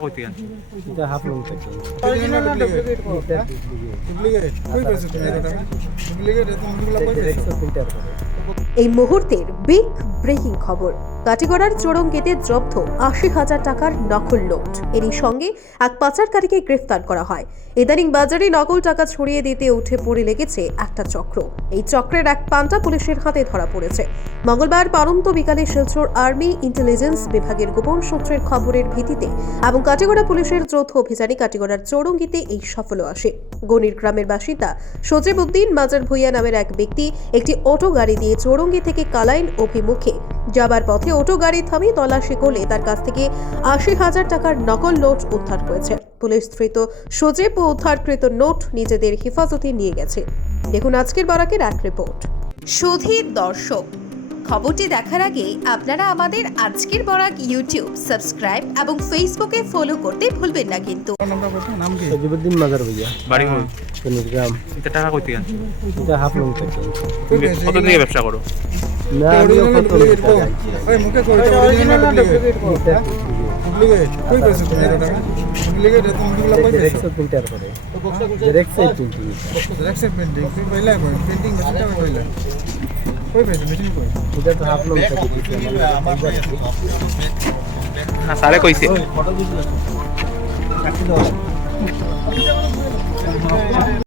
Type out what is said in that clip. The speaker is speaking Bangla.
কইতে আনছি এটা হাফ লোন থেকে অরিজিনাল না ডুপ্লিকেট কোটা ডুপ্লিকেট কই পেছো তুমি এটা ডুপ্লিকেট এত মুখগুলো কই পেছো ফিল্টার করে এই মুহূর্তের বিগ ব্রেকিং খবর, কাটিগড়ার চোরঙ্গীতে জব্দ ৮০,০০০ টাকার নকল নোট। এরই সঙ্গে এক পাচারকারীকে গ্রেফতার করা হয়। ইদানিং বাজারে নকল টাকা ছড়িয়ে দিতে উঠে পড়ে লেগেছে একটা চক্র। এই চক্রের এক পান্তা পুলিশের হাতে ধরা পড়েছে। মঙ্গলবার পরন্ত বিকালে শিলচর আর্মি ইন্টেলিজেন্স বিভাগের গোপন সূত্রের খবরের ভিত্তিতে এবং কাটিগড়া পুলিশের যৌথ অভিযানে কাটিগড়ার চৌরঙ্গিতে এই সাফল্য আসে। গণির গ্রামের বাসিন্দা সজিব উদ্দিন মাজার ভুইয়া নামের এক ব্যক্তি একটি অটো গাড়ি দিয়ে চৌরঙ্গি থেকে কালাইন অভিমুখে যাবার পথে অটো গাড়ি থামিয়ে তল্লাশি করলে তার কাছ থেকে ৮০,০০০ টাকার নকল নোট উদ্ধার হয়েছে। পুলিশ ধৃত সজীব ও উদ্ধারকৃত নোট নিজেদের হেফাজতে নিয়ে গেছে। দেখুন আজকের বরাকের এক রিপোর্ট। সুধীর দর্শক, খবরটি দেখার আগে আপনারা আমাদের আজকের বরাক ইউটিউব সাবস্ক্রাইব এবং ফেসবুকে ফলো করতে ভুলবেন না কিন্তু। নামটা কত নাম কি সজিবউদ্দিন মাজার ভাইয়া বাড়ি কই গণির গ্রাম। এটা টাকা কইতে আনছি এটা হাফ লোন থেকে তুমি কত দিয়ে ব্যবসা করো? না আমিও অরিজিনাল কত লোন ডুপ্লিকেট থেকে ওই মুখে কই অরিজিনাল ডুপ্লিকেট কোটা ডুপ্লিকেট কই পেছো তুমি এটা ডুপ্লিকেট এত মুখগুলো কই পেছো ফিল্টার করে জেরক্স প্রিন্টিং জেরক্স প্রিন্টিং তুমি পয়লা প্রিন্টিং মেশিনটা পয়লা কই পেছো মেশিন কই এটা তো হাফ লোন থেকে দিছি না সারে কইছে ফটো দিছি